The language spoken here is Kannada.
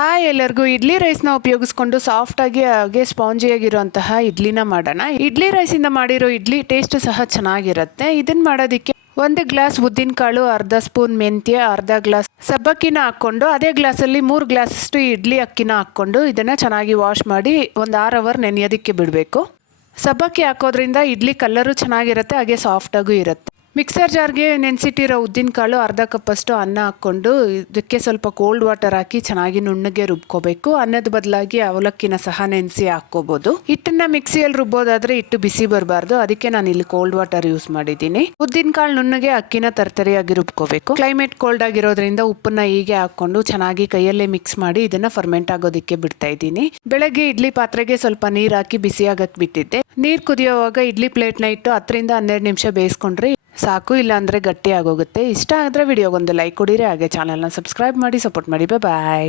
ಹಾಯ್ ಎಲ್ಲರಿಗೂ ಇಡ್ಲಿ ರೈಸ್ನ ಉಪಯೋಗಿಸ್ಕೊಂಡು ಸಾಫ್ಟಾಗಿ ಹಾಗೆ ಸ್ಪಾಂಜಿಯಾಗಿರುವಂತಹ ಇಡ್ಲಿನ ಮಾಡೋಣ. ಇಡ್ಲಿ ರೈಸಿಂದ ಮಾಡಿರೋ ಇಡ್ಲಿ ಟೇಸ್ಟ್ ಸಹ ಚೆನ್ನಾಗಿರುತ್ತೆ. ಇದನ್ನು ಮಾಡೋದಕ್ಕೆ 1 ಗ್ಲಾಸ್ ಉದ್ದಿನಕಾಳು, ಅರ್ಧ ಸ್ಪೂನ್ ಮೆಂತ್ಯ, ಅರ್ಧ ಗ್ಲಾಸ್ ಸಬ್ಬಕ್ಕಿನ ಹಾಕ್ಕೊಂಡು ಅದೇ ಗ್ಲಾಸಲ್ಲಿ 3 ಗ್ಲಾಸಷ್ಟು ಇಡ್ಲಿ ಅಕ್ಕಿನ ಹಾಕ್ಕೊಂಡು ಇದನ್ನು ಚೆನ್ನಾಗಿ ವಾಶ್ ಮಾಡಿ ಒಂದು 6 ಅವರ್ ನೆನೆಯೋದಕ್ಕೆ ಬಿಡಬೇಕು. ಸಬ್ಬಕ್ಕಿ ಹಾಕೋದ್ರಿಂದ ಇಡ್ಲಿ ಕಲರು ಚೆನ್ನಾಗಿರುತ್ತೆ, ಹಾಗೆ ಸಾಫ್ಟಾಗೂ ಇರುತ್ತೆ. ಮಿಕ್ಸರ್ ಜಾರ್ಗೆ ನೆನೆಸಿಟ್ಟಿರೋ ಉದ್ದಿನಕಾಳು ಅರ್ಧ ಕಪ್ಪಷ್ಟು ಅನ್ನ ಹಾಕ್ಕೊಂಡು ಇದಕ್ಕೆ ಸ್ವಲ್ಪ ಕೋಲ್ಡ್ ವಾಟರ್ ಹಾಕಿ ಚೆನ್ನಾಗಿ ನುಣ್ಣಗೆ ರುಬ್ಕೋಬೇಕು. ಅನ್ನದ ಬದಲಾಗಿ ಅವಲಕ್ಕಿನ ಸಹ ನೆನೆಸಿ ಹಾಕ್ಕೋಬೋದು. ಹಿಟ್ಟನ್ನ ಮಿಕ್ಸಿಯಲ್ಲಿ ರುಬ್ಬೋದಾದ್ರೆ ಹಿಟ್ಟು ಬಿಸಿ ಬರಬಾರ್ದು, ಅದಕ್ಕೆ ನಾನು ಇಲ್ಲಿ ಕೋಲ್ಡ್ ವಾಟರ್ ಯೂಸ್ ಮಾಡಿದ್ದೀನಿ. ಉದ್ದಿನಕಾಳು ನುಣ್ಣಗೆ ಅಕ್ಕಿನ ತರ್ತರಿಯಾಗಿ ರುಬ್ಕೋಬೇಕು. ಕ್ಲೈಮೇಟ್ ಕೋಲ್ಡ್ ಆಗಿರೋದ್ರಿಂದ ಉಪ್ಪನ್ನ ಹೀಗೆ ಹಾಕ್ಕೊಂಡು ಚೆನ್ನಾಗಿ ಕೈಯಲ್ಲೇ ಮಿಕ್ಸ್ ಮಾಡಿ ಇದನ್ನ ಫರ್ಮೆಂಟ್ ಆಗೋದಕ್ಕೆ ಬಿಡ್ತಾ ಇದ್ದೀನಿ. ಬೆಳಗ್ಗೆ ಇಡ್ಲಿ ಪಾತ್ರೆಗೆ ಸ್ವಲ್ಪ ನೀರು ಹಾಕಿ ಬಿಸಿ ಆಗಕ್ಕೆ ಬಿಟ್ಟಿದ್ದೆ. ನೀರು ಕುದಿಯೋವಾಗ ಇಡ್ಲಿ ಪ್ಲೇಟ್ನ ಇಟ್ಟು 10 ರಿಂದ 12 ನಿಮಿಷ ಬೇಯಿಸ್ಕೊಂಡ್ರೆ ಸಾಕು, ಇಲ್ಲ ಅಂದರೆ ಗಟ್ಟಿ ಆಗೋಗುತ್ತೆ. ಇಷ್ಟ ಆದರೆ ವಿಡಿಯೋಗೊಂದು ಲೈಕ್ ಕೊಡಿರಿ, ಹಾಗೆ ಚಾನಲ್ನ ಸಬ್ಸ್ಕ್ರೈಬ್ ಮಾಡಿ ಸಪೋರ್ಟ್ ಮಾಡಿ. ಬಾಯ್.